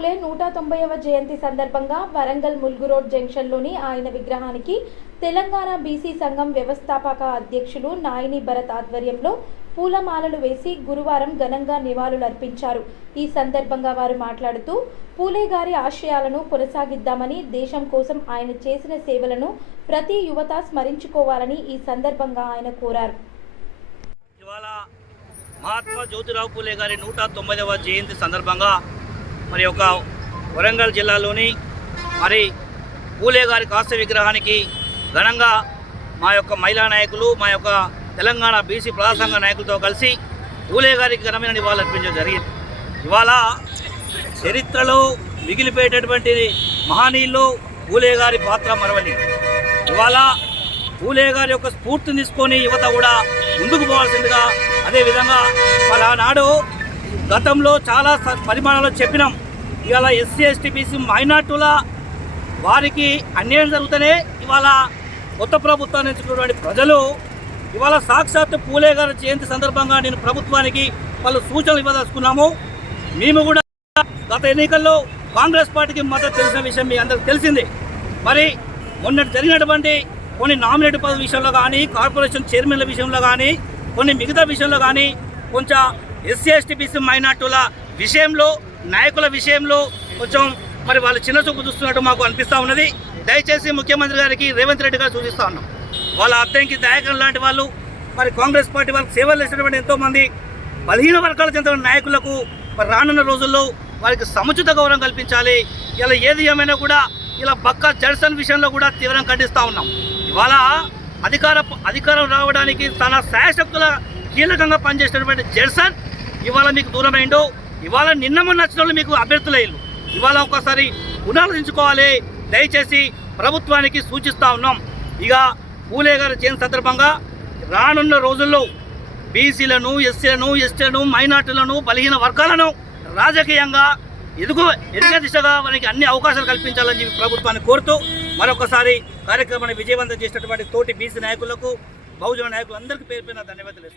పూలే 190వ జయంతి సందర్భంగా వరంగల్ ముల్గు రోడ్ జంక్షన్లోని ఆయన విగ్రహానికి తెలంగాణ బీసీ సంఘం వ్యవస్థాపక అధ్యక్షులు నాయిని భరత్ ఆధ్వర్యంలో పూలమాలలు వేసి గురువారం ఘనంగా నివాళులర్పించారు. ఈ సందర్భంగా వారు మాట్లాడుతూ పూలే గారి ఆశయాలను కొనసాగిద్దామని, దేశం కోసం ఆయన చేసిన సేవలను ప్రతి యువత స్మరించుకోవాలని ఈ సందర్భంగా ఆయన కోరారు. మహాత్మా జ్యోతిరావు పూలే గారి 190వ జయంతి సందర్భంగా మరి ఒక వరంగల్ జిల్లాలోని మరి పూలే గారి కాస్త విగ్రహానికి ఘనంగా మా యొక్క మహిళా నాయకులు, మా యొక్క తెలంగాణ బీసీ ప్రజాసంఘ నాయకులతో కలిసి పూలే గారికి ఘనమైన నివాళులు అర్పించడం జరిగింది. ఇవాళ చరిత్రలో మిగిలిపోయేటటువంటి మహనీయులు పూలే గారి పాత్ర మరవని. ఇవాళ పూలే గారి యొక్క స్ఫూర్తిని తీసుకొని యువత కూడా ముందుకు పోవాల్సిందిగా, అదేవిధంగా మరి ఆనాడు గతంలో చాలా పరిమాణాలు చెప్పినాం. ఇవాళ ఎస్సీ ఎస్టీ బీసీ మైనార్టీల వారికి అన్యాయం జరుగుతూనే ఇవాళ కొత్త ప్రభుత్వాన్ని ఎంచుకున్నటువంటి ప్రజలు ఇవాళ సాక్షాత్ పూలే గారి జయంతి సందర్భంగా నేను ప్రభుత్వానికి వాళ్ళు సూచనలు ఇవ్వదలుచుకున్నాము. మేము కూడా గత ఎన్నికల్లో కాంగ్రెస్ పార్టీకి మద్దతు తెలిసిన విషయం మీ అందరికీ తెలిసింది. మరి మొన్న జరిగినటువంటి కొన్ని నామినేట్ పదవి విషయంలో కానీ, కార్పొరేషన్ చైర్మన్ల విషయంలో కానీ, కొన్ని మిగతా విషయంలో కానీ కొంచెం ఎస్సీ ఎస్టీ బీసీ మైనార్టీల విషయంలో, నాయకుల విషయంలో కొంచెం మరి వాళ్ళు చిన్న చూపు చూస్తున్నట్టు మాకు అనిపిస్తూ ఉన్నది. దయచేసి ముఖ్యమంత్రి గారికి రేవంత్ రెడ్డి గారు సూచిస్తూ ఉన్నాం. వాళ్ళ అద్దంకి దయాకర్ లాంటి వాళ్ళు, మరి కాంగ్రెస్ పార్టీ వాళ్ళకి సేవలు చేసినటువంటి ఎంతోమంది బలహీన వర్గాలకు చెందిన నాయకులకు మరి రానున్న రోజుల్లో వారికి సముచిత గౌరవం కల్పించాలి. ఇలా ఏది ఏమైనా కూడా ఇలా బక్క జడ్సన్ విషయంలో కూడా తీవ్రంగా ఖండిస్తూ ఉన్నాం. ఇవాళ అధికారం రావడానికి తన శాయశక్తుల కీలకంగా పనిచేసినటువంటి జడ్సన్ ఇవాళ మీకు దూరమైండు. ఇవాళ నిన్న మొన్న వచ్చిన వాళ్ళు మీకు అభ్యర్థులయ్యారు. ఇవాళ ఒకసారి పునరుద్ధరించుకోవాలి. దయచేసి ప్రభుత్వానికి సూచిస్తూ ఉన్నాం. ఇక పూలే గారి జయంతి సందర్భంగా రానున్న రోజుల్లో బీసీలను, ఎస్సీలను, ఎస్టీలను, మైనార్టీలను, బలహీన వర్గాలను రాజకీయంగా ఎదిగే దిశగా వారికి అన్ని అవకాశాలు కల్పించాలని చెప్పి ప్రభుత్వాన్ని కోరుతూ మరొకసారి కార్యక్రమాన్ని విజయవంతం చేసినటువంటి తోటి బీసీ నాయకులకు, బహుజన నాయకులందరికీ పేరు ధన్యవాదాలు.